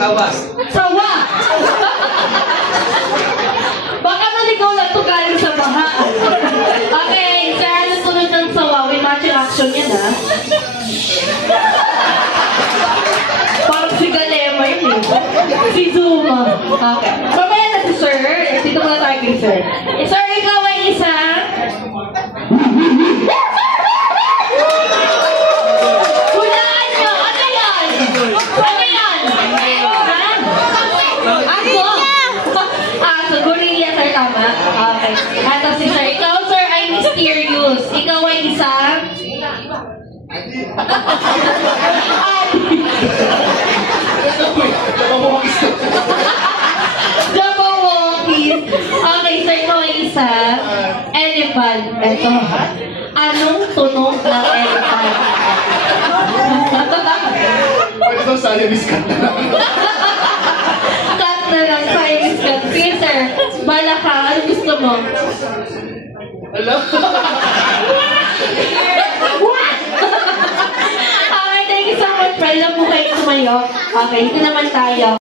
Tawas. Sawa! Baka naligaw lang ito galing sa baha. Okay, sir, ano sunod ng sawa? May matching action yan, ha? Parang si Galema yun, eh. Si Zuma. Okay. Mamaya na si sir. Dito muna tayo kay sir. Sir, ikaw ay isang... Hulaan nyo! Ano yan? Ano yan? Aso? Aso. Gorilla, sir. Tama? Okay. Ato si sir. Ikaw, sir, ay mysterious. Ikaw ay isang... Jabberwockies. Okay, sir, ikaw ay isang elephant. Ito. Anong tunog ng elephant? Pwede daw Siamese cat na lang. Cut na lang, Siamese cat. Sige, sir. Bala ka. Ano gusto mo? Alam? Okay, thank you so much, friend. Alam mo kayo tumayo. Okay, ito naman tayo.